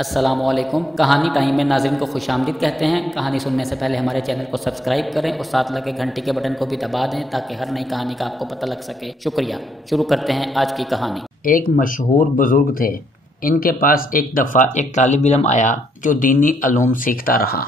السلام علیکم۔ کہانی ٹائم میں ناظرین کو خوش آمدید کہتے ہیں۔ کہانی سننے سے پہلے ہمارے چینل کو سبسکرائب کریں اور ساتھ لگے گھنٹی کے بٹن کو بھی دبا دیں تاکہ ہر نئی کہانی کا آپ کو پتہ لگ سکے۔ شکریہ۔ شروع کرتے ہیں آج کی کہانی۔ ایک مشہور بزرگ تھے۔ ان کے پاس ایک دفعہ ایک طالب علم آیا جو دینی علوم سیکھتا رہا۔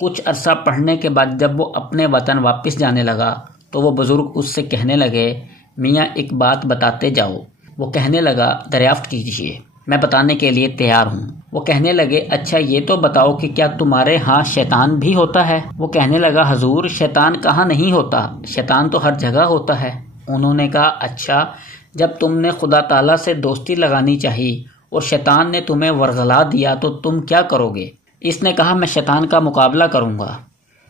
کچھ عرصہ پڑھنے کے بعد جب وہ اپنے وطن واپس جانے لگا تو وہ بزرگ اس سے کہنے لگے، میاں ایک بات بتاتے جاؤ۔ وہ کہنے لگا، دریافت کیجیے، میں بتانے کے لیے تیار ہوں۔ وہ کہنے لگے، اچھا یہ تو بتاؤ کہ کیا تمہارے ہاں شیطان بھی ہوتا ہے؟ وہ کہنے لگا، حضور شیطان کہاں نہیں ہوتا، شیطان تو ہر جگہ ہوتا ہے۔ انہوں نے کہا، اچھا جب تم نے خدا تعالیٰ سے دوستی لگانی چاہی اور شیطان نے تمہیں ورغلا دیا تو تم کیا کرو گے؟ اس نے کہا، میں شیطان کا مقابلہ کروں گا۔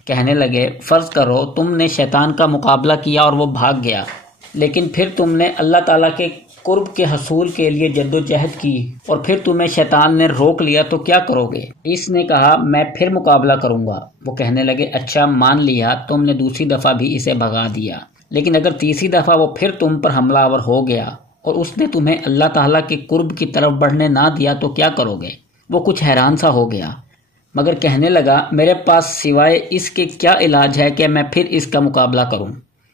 کہنے لگے، فرض کرو تم نے شیطان کا مقابلہ کیا اور وہ بھاگ گیا، لیکن پھر تم نے اللہ تعالیٰ کے قرب کے حصول کے لیے جدوجہد کی اور پھر تمہیں شیطان نے روک لیا تو کیا کرو گے؟ اس نے کہا، میں پھر مقابلہ کروں گا۔ وہ کہنے لگے، اچھا مان لیا تم نے دوسری دفعہ بھی اسے بھگا دیا، لیکن اگر تیسری دفعہ وہ پھر تم پر حملہ آور ہو گیا اور اس نے تمہیں اللہ تعالیٰ کے قرب کی طرف بڑھنے نہ دیا تو کیا کرو گے؟ وہ کچھ حیران سا ہو گیا مگر کہنے لگا، میرے پاس سوائے اس کے کیا علاج ہے کہ میں پھر اس کا مقابلہ کروں؟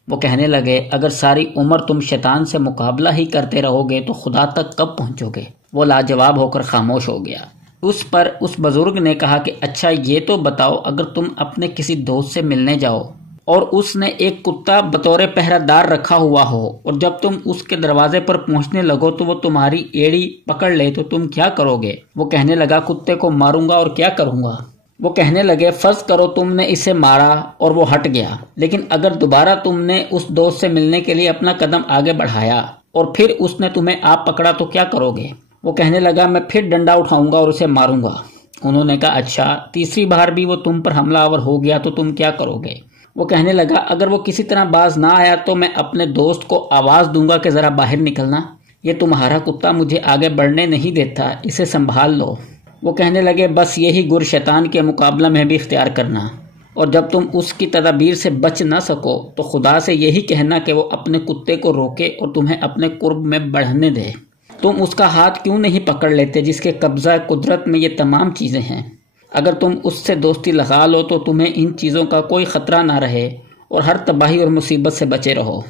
وہ کہنے لگے، اگر ساری عمر تم شیطان سے مقابلہ ہی کرتے رہو گے تو خدا تک کب پہنچو گے؟ وہ لاجواب ہو کر خاموش ہو گیا۔ اس پر اس بزرگ نے کہا کہ اچھا یہ تو بتاؤ، اگر تم اپنے کسی دوست سے ملنے جاؤ اور اس نے ایک کتا بطور پہرہ دار رکھا ہوا ہو اور جب تم اس کے دروازے پر پہنچنے لگو تو وہ تمہاری ایڑی پکڑ لے تو تم کیا کرو گے؟ وہ کہنے لگا، کتے کو ماروں گا اور کیا کروں گا؟ وہ کہنے لگے، فرض کرو تم نے اسے مارا اور وہ ہٹ گیا، لیکن اگر دوبارہ تم نے اس دوست سے ملنے کے لیے اپنا قدم آگے بڑھایا اور پھر اس نے تمہیں آپ پکڑا تو کیا کرو گے؟ وہ کہنے لگا، میں پھر ڈنڈا اٹھاؤں گا اور اسے ماروں گا۔ انہوں نے کہا، اچھا تیسری بار بھی وہ تم پر حملہ آور ہو گیا تو تم کیا کرو گے؟ وہ کہنے لگا، اگر وہ کسی طرح باز نہ آیا تو میں اپنے دوست کو آواز دوں گا کہ ذرا باہر نکلنا، یہ تمہارا کتا مجھے آگے بڑھنے نہیں دیتا، اسے سنبھال لو۔ وہ کہنے لگے، بس یہی گر شیطان کے مقابلہ میں بھی اختیار کرنا، اور جب تم اس کی تدابیر سے بچ نہ سکو تو خدا سے یہی کہنا کہ وہ اپنے کتے کو روکے اور تمہیں اپنے قرب میں بڑھنے دے۔ تم اس کا ہاتھ کیوں نہیں پکڑ لیتے جس کے قبضہ قدرت میں یہ تمام چیزیں ہیں؟ اگر تم اس سے دوستی لگا لو تو تمہیں ان چیزوں کا کوئی خطرہ نہ رہے اور ہر تباہی اور مصیبت سے بچے رہو۔